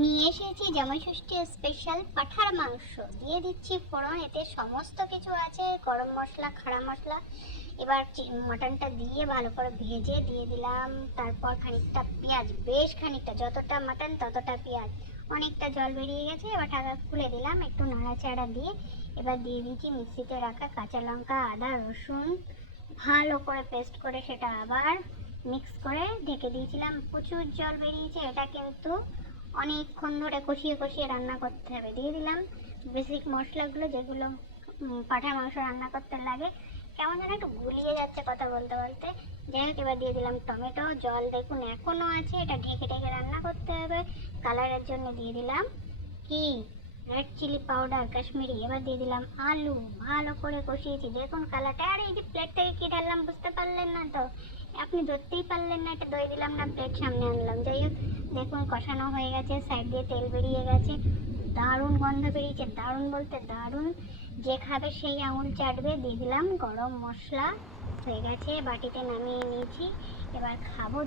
নিয়ে এসেছি জামাই ষষ্ঠী স্পেশাল পাঁঠার মাংস। দিয়ে দিচ্ছি ফোড়ন, এতে সমস্ত কিছু আছে, গরম মশলা, খাড়া মশলা। এবার মাটনটা দিয়ে ভালো করে ভেজে দিয়ে দিলাম। তারপর খানিকটা পেঁয়াজ, বেশ খানিকটা, যতটা মাটন ততটা পেঁয়াজ। অনেকটা জল বেরিয়ে গেছে, এবার ঢাকা খুলে দিলাম, একটু নাড়াচাড়া দিয়ে এবার দিয়ে দিচ্ছি মিক্সিতে রাখা কাঁচা লঙ্কা, আদা, রসুন, ভালো করে পেস্ট করে সেটা আবার মিক্স করে ঢেকে দিয়েছিলাম। প্রচুর জল বেরিয়েছে, এটা কিন্তু অনেকক্ষণ ধরে কষিয়ে কষিয়ে রান্না করতে হবে। দিয়ে দিলাম বেসিক মশলাগুলো, যেগুলো পাঁঠার মাংস রান্না করতে লাগে। কেমন যেন একটু গুলিয়ে যাচ্ছে কথা বলতে বলতে। যাই হোক, এবার দিয়ে দিলাম টমেটো। জল দেখুন এখনও আছে, এটা ঢেকে ঢেকে রান্না করতে হবে। কালারের জন্য দিয়ে দিলাম কি রেড চিলি পাউডার, কাশ্মীরি। এবার দিয়ে দিলাম আলু, ভালো করে কষিয়েছি। দেখুন কালারটা। আর এই যে প্লেট থেকে কি ঢাললাম বুঝতে পারলেন না তো? আপনি ধরতেই পারলেন না, এটা দই দিলাম না প্লেট সামনে আনলাম। যাই হোক, দেখুন কষানো হয়ে গেছে, সাইড দিয়ে তেল বেরিয়ে গেছে, দারুণ গন্ধ বেরিয়েছে, দারুণ বলতে দারুণ। যে খাবে সেই আঙুল চাটবে। দিয়ে দিলাম গরম মশলা। হয়ে গেছে, বাটিতে নামিয়ে নিয়েছি। এবার খাবো।